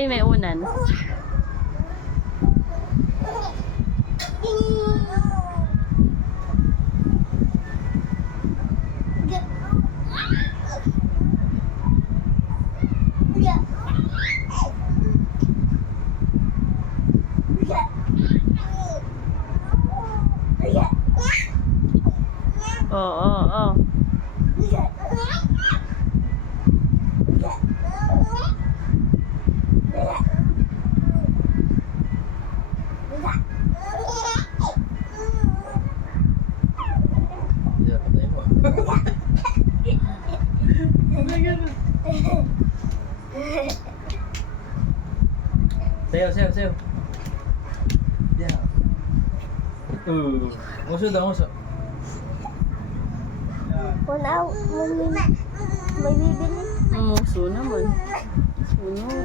Ay, may unan. Oo. Yeah, patay mo. Sayo. Yeah. Uso daw, uso. May bibili. Umuso naman. Sunod.